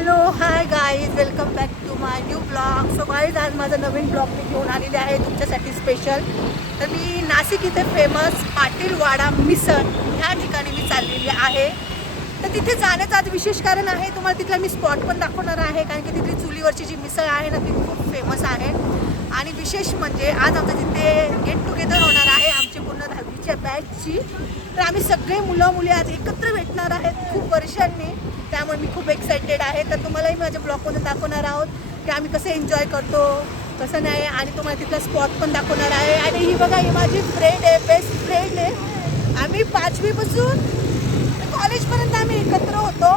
Hello hi guys, welcome back to my new blog. So guys, आज माझा नवीन blog मी घेऊन आलेले आहे तुमच्यासाठी स्पेशल. तर मी नाशिक इथे फेमस पाटीलवाडा मिसळ ह्या ठिकाणी मी चाललेली आहे. तर तिथे जाण्याचं आज विशेष कारण आहे. तुम्हाला तिथला मी स्पॉट पण दाखवणार आहे, कारण की तिथली चुलीवरची जी मिसळ आहे ना ती खूप फेमस आहे. आणि विशेष म्हणजे आज आमचं तिथे गेट टुगेदर होणार आहे आमची पूर्ण 10वीच्या बॅचची. तर आम्ही सगळे मुलं मुली आज एकत्र भेटणार आहेत खूप वर्षांनी. त्यामुळे मी खूप एक्सायटेड आहे. तर तुम्हालाही माझ्या ब्लॉगमध्ये दाखवणार आहोत की आम्ही कसं एन्जॉय करतो कसं नाही, आणि तुम्हाला तिथला स्पॉट पण दाखवणार आहे. आणि ही बघा, ही माझी फ्रेंड आहे, बेस्ट फ्रेंड आहे. आम्ही 5वीपासून कॉलेजपर्यंत आम्ही एकत्र होतो.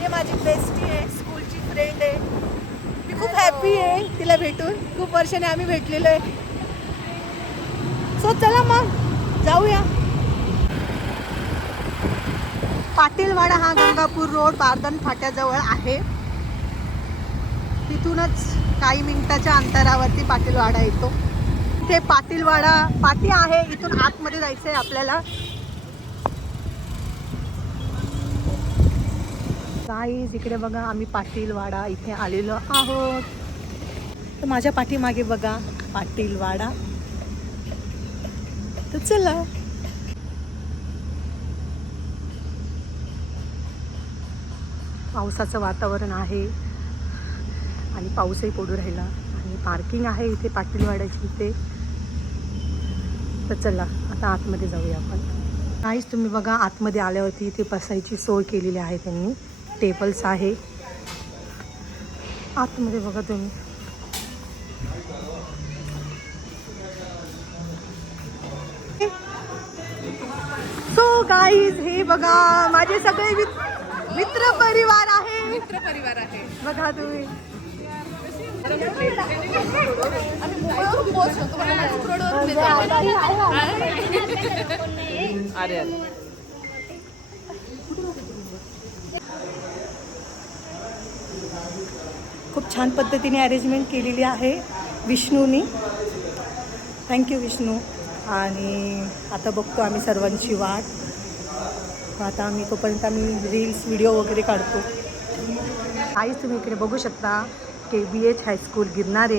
हे माझी बेस्टी आहे, स्कूलची फ्रेंड आहे. मी खूप हॅपी आहे तिला भेटून. खूप वर्षाने आम्ही भेटलेलो आहे. सो चला मग जाऊया. पाटीलवाडा हा गंगापूर रोड बारदान फाट्याजवळ आहे. तिथूनच काही मिनिटाच्या अंतरावरती पाटीलवाडा येतो. ते पाटीलवाडा पाटी आहे, इथून आतमध्ये जायचं आहे आपल्याला. गाईज इकडे बघा, आम्ही पाटीलवाडा इथे आलेलो आहोत. तर माझ्या पाठीमागे बघा पाटीलवाडा. तर चला. पावसाचं वातावरण आहे आणि पाऊसही पडू राहिला, आणि पार्किंग आहे इथे पाटीलवाड्याची इथे. तर चला आता आतमध्ये जाऊया आपण. काहीच तुम्ही बघा, आतमध्ये आल्यावरती इथे बसायची सोय केलेली आहे त्यांनी. टेबल्स आहे आतमध्ये बघा तुम्ही. सो गाईज, हे बघा माझे सगळे मित्र परिवार आहे. बघा तुम्ही. खूप छान पद्धतीने अरेंजमेंट केलेली आहे विष्णूनी. थँक्यू विष्णू. आणि आता बघतो आम्ही सर्वांची वाट. आता आम्ही तोपर्यंत आम्ही रील्स व्हिडिओ वगैरे काढतो. काहीच तुम्ही इकडे बघू शकता, KBH हायस्कूल गिरणारे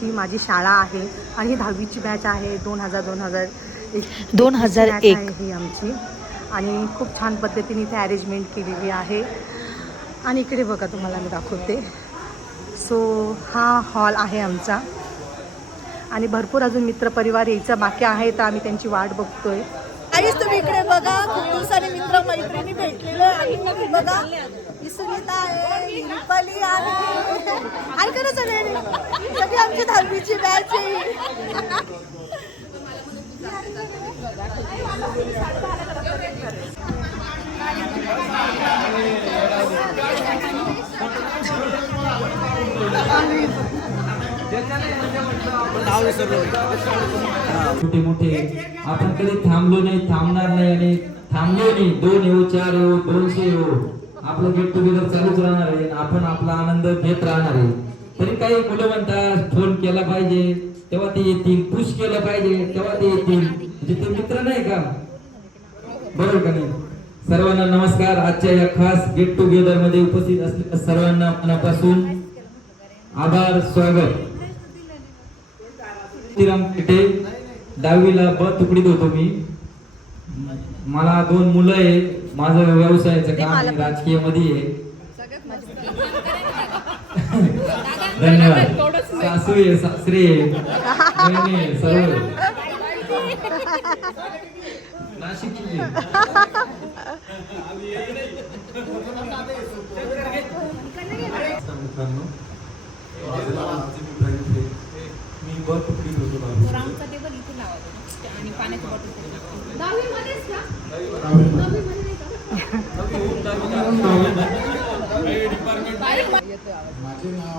ही माझी शाळा आहे. आणि ही 10वीची बॅच आहे. 2001 आहे ही आमची. आणि खूप छान पद्धतीने इथे अरेंजमेंट केलेली आहे. आणि इकडे बघा, तुम्हाला मी दाखवते. सो हा हॉल आहे आमचा. आणि भरपूर अजून मित्रपरिवार यायचा बाकी आहे, तर आम्ही त्यांची वाट बघतोय. काहीच तुम्ही इकडे बघा, खूप दिवसांनी मित्र मैत्रिणी भेटलेले आहे. बघा, ही सुनीता आहे, रुपाली आहे. ऐका ना, सगळी आमची 10वीची बॅच आहे. मोठे मोठे आपण कधी थांबलो नाही, थांबणार नाही, आणि थांबलो नाही. 2 येऊ, 4 येऊ, 200 येऊ, आपलं गेट टुगेदर चालूच राहणार आहे. आपण आपला आनंद घेत राहणार आहे. तरी काही मुलं म्हणतात फोन केला पाहिजे तेव्हा ते येतील, पुश केलं पाहिजे तेव्हा ते येतील. म्हणजे ते मित्र नाही का? बरोबर का नाही? सर्वांना नमस्कार. आजच्या या खास गेट टुगेदर मध्ये उपस्थित असलेल्या सर्वांना मनापासून आभार, स्वागत. श्रीराम पेठे 10वीला ब तुकडीत होतो मी. मला 2 मुलं आहे. माझं व्यवसायाचं काम राजकीय मध्ये आहे. धन्यवाद. सासू आहे, सासरे आहे, सर्व नाशिकची. मी ब तुकडीत होतो. आणि पाण्याची बॉटल माझे नाव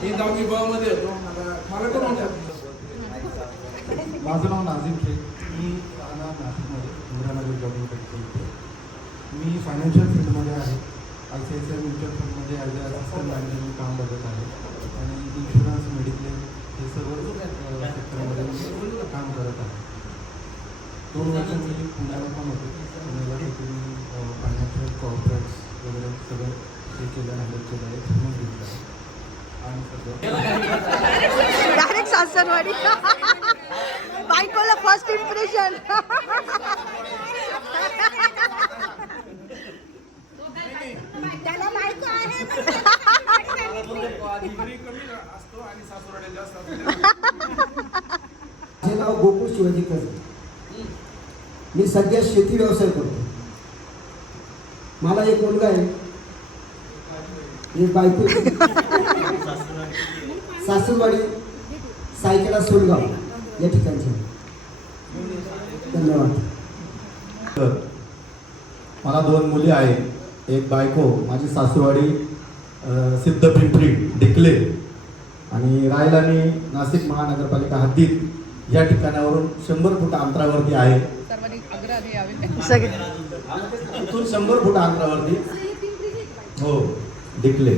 मी 10वी ब मध्ये होतो. मला कोण म्हणतात? माझं नाव नाझिम शेख. मी नाशिकमध्ये इंदिरानगर जॉब करतो. मी फायनान्शियल फील्डमध्ये आहे. ICICI म्युच्युअल फंडमध्ये ॲज अ असिस्टंट मॅनेजर मी काम बघत आहे आणि इन्शुरन्स मेडिक्लेम हे सर्व सेक्टरमध्ये मी काम करत आहे. 2 वर्ष मी पुण्याला पण होते. पुण्याला तिथे मी फायनान्शियल कॉर्पोरेट्स वगैरे सगळं हे केलं, हँडल केलं आहे, म्हणून घेतलं आहे. आणि सगळं डायरेक्ट सासरवाडी बायकोला फर्स्ट इम्प्रेशन. त्याला बायको आहे डिग्री कमी असतो आणि सासुराड्या जास्त असतो. माझे नाव गोकुळ शिवाजी कसं. मी सध्या शेती व्यवसाय करतो. मला एक मुलगा आहे, एक बायको. सासूरवाडी सायकेला सोलगाव या ठिकाणचे. धन्यवाद. मला 2 मुली आहेत, एक बायको. माझी सासूवाडी सिद्धपिंपरी डिकले आणि राहायला मी नाशिक महानगरपालिका हद्दीत या ठिकाणावरून 100 फूट अंतरावरती आहे. इथून 100 फूट अंतरावरती हो डिकले.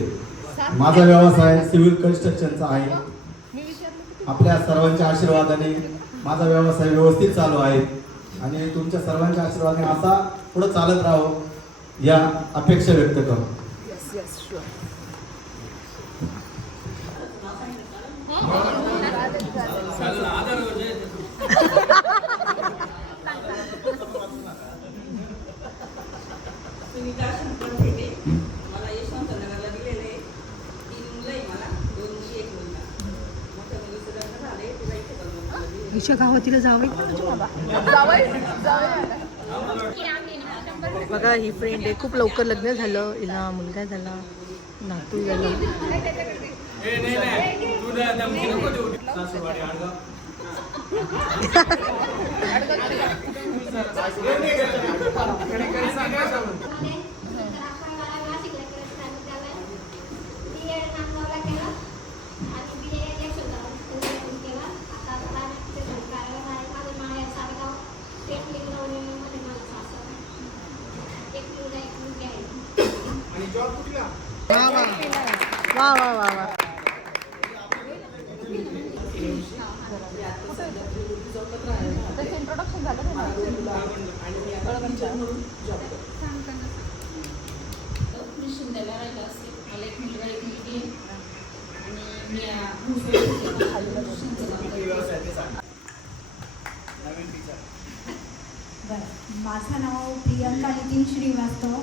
माझा व्यवसाय सिव्हिल कन्स्ट्रक्शनचा आहे. आपल्या सर्वांच्या आशीर्वादाने माझा व्यवसाय व्यवस्थित चालू आहे आणि तुमच्या सर्वांच्या आशीर्वादाने असा पुढे चालत राहो या अपेक्षा व्यक्त करतो. सुनीता शंकर भेटे. मला यशवंतनगरला दिलेले 3 मुलं आहे. मला 2 मुली 1 मुलगा. मोठ्या मुलीचं लग्न झाले, तिला इथे बघून हिच्या गावातीला जावं बघा. ही फ्रेंड आहे, खूप लवकर लग्न झालं, हिला मुलगा झाला, नातू झाला. वा वा वा वा. मी शिंदेला राहिला असेल. मला 1 मुलगा 1 मुलगी आहे. आणि मी माझं नाव प्रियंका नितीन श्रीवास्तव.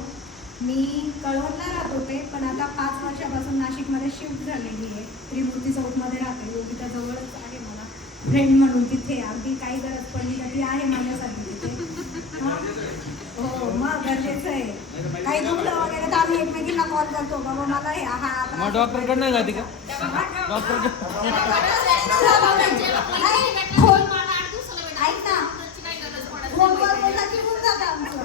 मी कळवणला राहत होते, पण आता 5 वर्षापासून नाशिकमध्ये शिफ्ट झालेली आहे. त्रिमूर्ती चौकमध्ये राहते. योगिता जवळच आहे मला फ्रेंड म्हणून. तिथे अगदी काही गरज पडली तर ती आहे माझ्यासाठी तिथे. हो मग गरजेचं आहे. काही दुखलं वगैरे तर आम्ही एकमेकींना कॉल करतो, बाबा मला हे हा डॉक्टरकडे नाही जाते का? ऐक ना, फोनवर बोलला की होऊन जातं आमचं.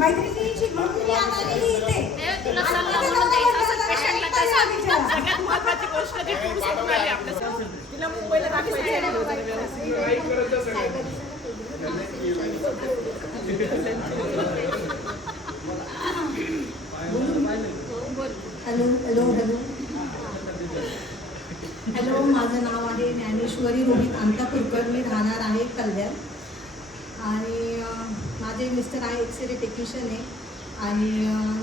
मैत्रिणीची म्हणून मी आता आलेली इथे. सगळ्यात महत्त्वाची गोष्ट जी टूर सोडून आली आपल्यासोबत. तिला मुंबईला दाखवायची. Hello hello hello hello. माझं नाव आहे ज्ञानेश्वरी रोहित अंतापूरकर. मी राहणार आहे कल्याण. आणि माझे मिस्टर आहे एक्सरे टेक्निशियन आहे. आणि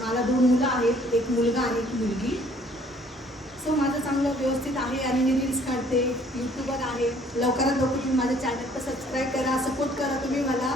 मला 2 मुलं आहेत, 1 मुलगा आणि 1 मुलगी. सो माझं चांगलं व्यवस्थित आहे आणि मी रील्स काढते, यूट्यूबर आहे. लवकरात लवकर तुम्ही माझं चॅनल तर सबस्क्राईब करा, सपोर्ट करा तुम्ही मला.